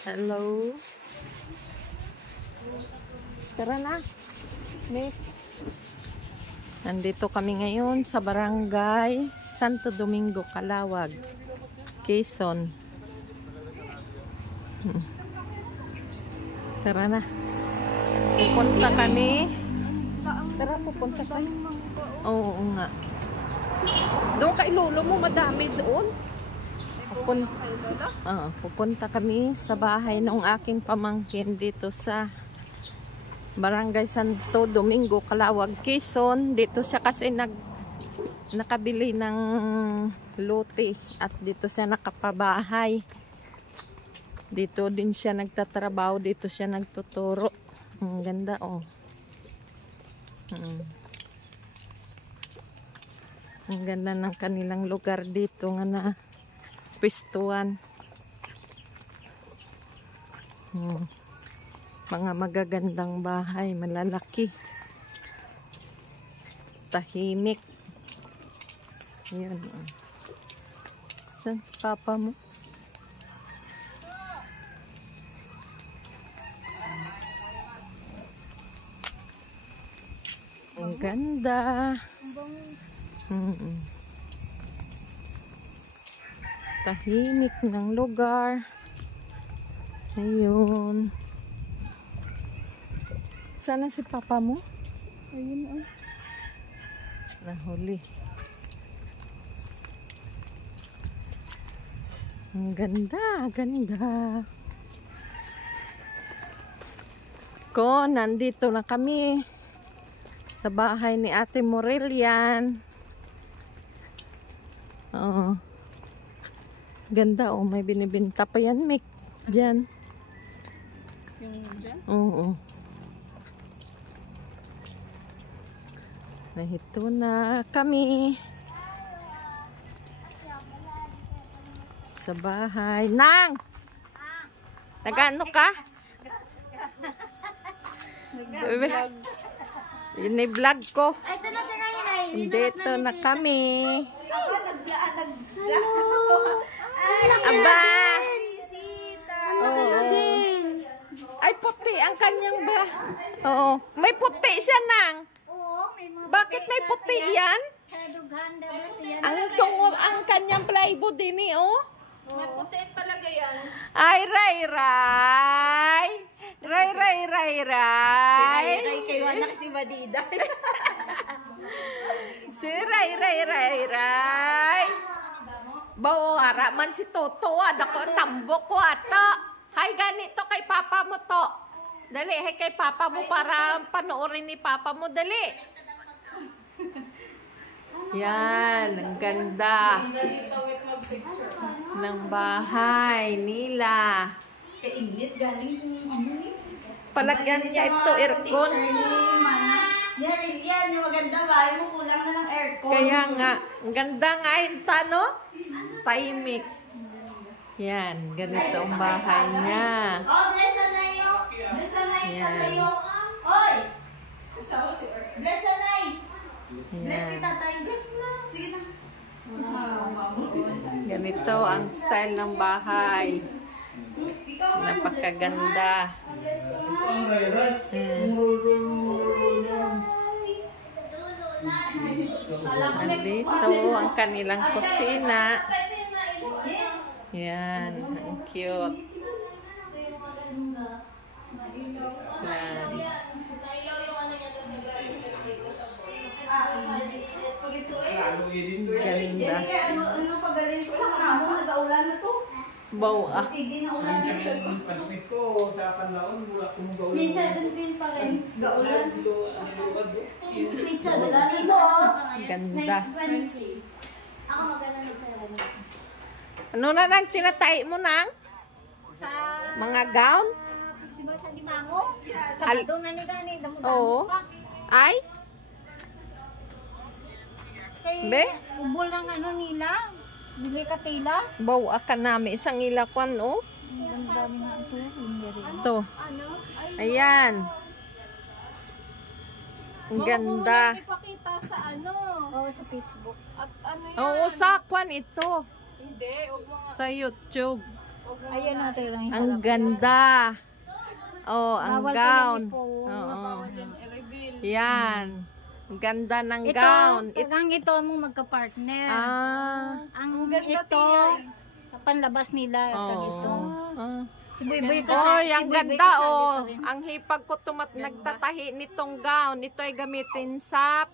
Hello. Tara na. Miss. Nandito kami ngayon sa Barangay Santo Domingo, Calawag, Quezon. Tara na. Pupunta kami. Tara, pupunta tayo. Oo nga. Doon kay lolo mo, madami doon. Pupunta kami sa bahay ng aking pamangkin dito sa Barangay Santo Domingo, Calawag, Quezon. Dito siya kasi nakabili ng lote at dito siya nakapabahay. Dito din siya nagtatrabaho, dito siya nagtuturo. Ang ganda oh. Ang ganda ng kanilang lugar dito nga na pistuan. Mga magagandang bahay, malalaki. Tahimik. Ayan. Saan si papa mo? Ang ganda. Tahimik ng lugar. Ayun. Sana si papa mo? Ayun oh. Nahuli. Ang ganda, ganda. Nandito na kami sa bahay ni Ate Morelian. Oo. Ganda oh, may binibenta pa yan, Mick. Diyan. Yung dyan? Oo. Ito na kami sa bahay. Nang! Nag-ano ka? Ini-vlog ko. Ito na si Nanay. Dito na kami. Ako nag-vlog. Aba! Oo. Ay, puti ang kanyang ba? Oo. May puti siya, Nang. Oo, may mga Bakit may puti yan? dughan dapat yan. Ang sungol ang kanyang plywood din eh, oh. May puti talaga yan. Ay, Ray. Ray. Ray kay wanak si Badida. Si Ray. Bawara man si Toto, dako tambok ko ato. Hay ganito kay papa mo to. Dali, hay kay papa mo para panoorin ni papa mo, dali. Yan, ang ganda ng bahay nila. Kainit galing Palagyan niya ito aircon. Yan, yung maganda bahay mo, kulang na ng aircon. Kaya nga, ang ganda nga yung tano. Tahimik. Yan, ganito ang bahay niya. Oh, bless na yung. Bless na yung Yan. tayo. Oy! Bless na nay. Bless kita tayo. Bless na. Sige na. Ganito ang style ng bahay. Napakaganda. Nandito ang kanilang kusina. Yan, ang cute. Yan. Ganda. Ano pagaling ko lang na ako nag-aulan na to. Bow ah. Sige na ulan na to. Pasmit ko sa Panlaon, wala akong gaulan. May 17 pa rin. Gaulan. May 17 mo. Ganda. 20. Ako maganda ng 7. Ano na nang tinatay mo nang? Sa Mga gown? di ba sa Limango? Sa Al- doon na ni Gani. Oo. Pa. Ay? Kay Be? ubol ng ano nila. Bili ka tila. Bow ka nami. Isang ilakwan oh. Ang dami nga ito. Hindi rin. Ito. Ano? Ayan. Ang ganda. Ipakita sa ano. Oo, sa Facebook. At ano yan? Oo, sakwan ito. Hindi, huwag mo nga. Sa YouTube. Ayun na, ito yung Ang ganda. Oh, ang Bawal gown. ko lang ipo. Oo. Yan. Ang ganda ng Ito, gown. tagang ito mong magka-partner. Ang ganda, ito, sa panlabas nila. Tag ito. Ah. Si Boy Oh, si ang Boy ganda kasali oh. ko rin. Ang hipag ko nagtatahi nitong gown. Ito ay gamitin sa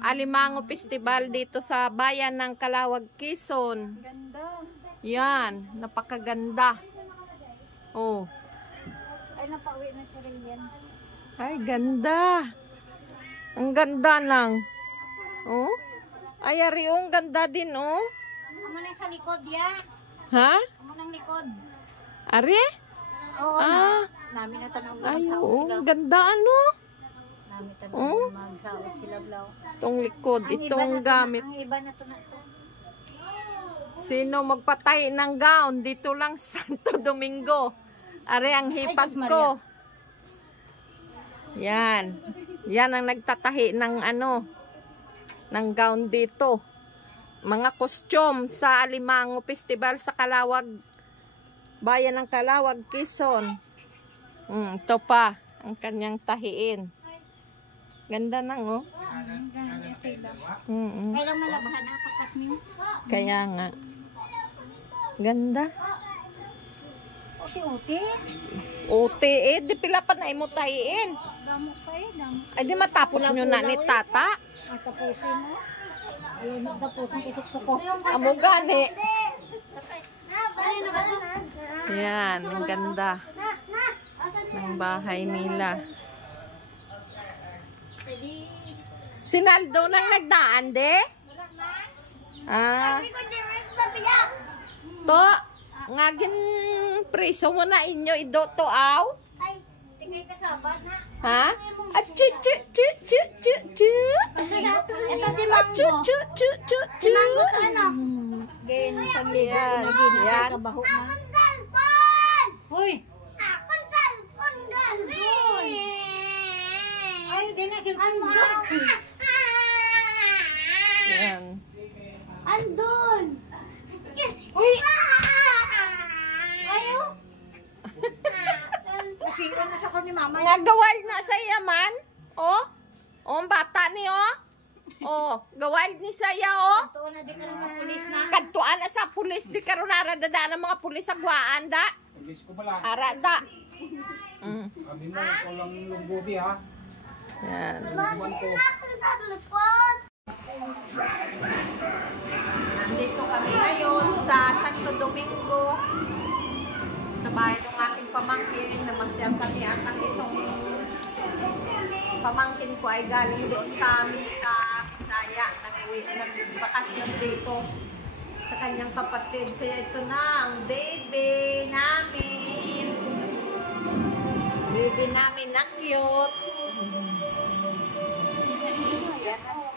Alimango Festival dito sa bayan ng Calawag, Quezon. Ganda. Yan, napakaganda. Oh. Ay, napauwi na siya rin yan. Ay, ganda. Ang ganda ng. Oh. Ay, ari, ang ganda din, oh. Amo na sa likod ya. Ha? Amo nang likod. Ari? Oo Ah. na. Namin na tanong Ay, magsaot oo. sila. Ang ganda, ano? Namin Oh. tanong magsaot sila blaw. Itong likod, itong gamit. Ang iba na to na ito. Sino magpatay ng gown? Dito lang sa Santo Domingo. Ari, ang hipag Ay, Diyos ko. Yan. Yan ang nagtatahi ng ano, ng gown dito. Mga costume sa Alimango Festival sa Calawag, bayan ng Calawag, Quezon. Ito pa, ang kanyang tahiin. Ganda nang, oh. Kailang malabahan na pagkasmin. Kaya nga. Ganda. Uti-uti. Uti, eh. Di pila pa na imo tahiin. Damo pa eh. Damo. Ay, di matapos nyo na ni tata. Ang tapusin mo. Ayun, nagtapusin ko gusto ko. Amo gani. Yan, ang ganda ng bahay nila. Sinaldo nang nagdaan, de? Ah. To, ngagin preso mo na inyo ido to aw? Ay, tingay kasaban ha. Ha? Achu chu chu chu chu chu. Ito si Achu chu chu chu chu. Gain pangligo Yan, na gina. yan. Kabaho na. Hoy! Ay, di na cellphone mo. Yan. Andun! Uy! Ayaw! Nasiwan na sa ko ni mama. Nga gawal na sa yaman. Oh. Oh, ang bata ni oh. Oh, gawal ni saya oh. Ito na di ka rin na pulis na. Kadtuan na sa pulis di karon aradada ng mga pulis agwaan da. Pulis ko pala. Arada. Kami mo, ikaw lang yung bubi ha. Yan. Iwan ko. Nandito kami ngayon sa Santo Domingo. Sa bahay ng aking pamangkin. Namasyal kami at ang itong pamangkin ko ay galing doon sa amin sa Bisaya. Nagbakasyon dito sa kanyang kapatid. Kaya ito na ang baby namin. Baby namin na cute. Ayan.